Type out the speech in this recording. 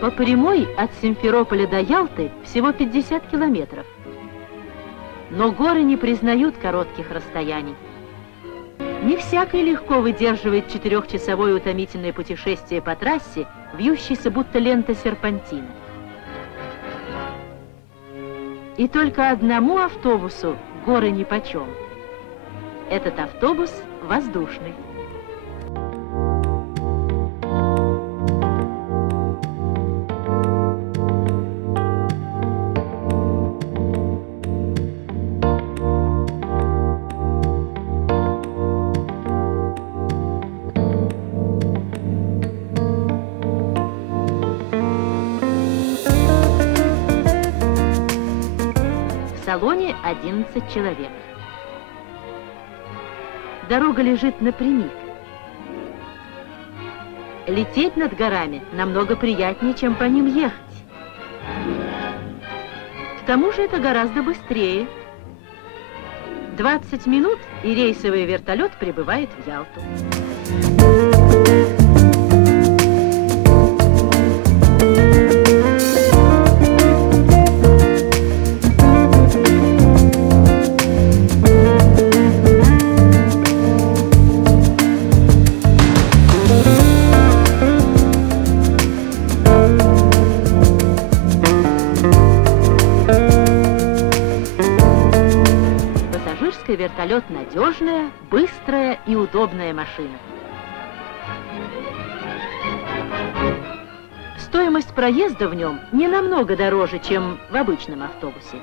По прямой от Симферополя до Ялты всего 50 километров. Но горы не признают коротких расстояний. Не всякий легко выдерживает 4-часовое утомительное путешествие по трассе, вьющейся будто лента серпантина. И только одному автобусу горы нипочем. Этот автобус воздушный. В салоне 11 человек. Дорога лежит напрямик. Лететь над горами намного приятнее, чем по ним ехать. К тому же это гораздо быстрее. 20 минут, и рейсовый вертолет прибывает в Ялту. Вертолет надежная, быстрая и удобная машина. Стоимость проезда в нем не намного дороже, чем в обычном автобусе.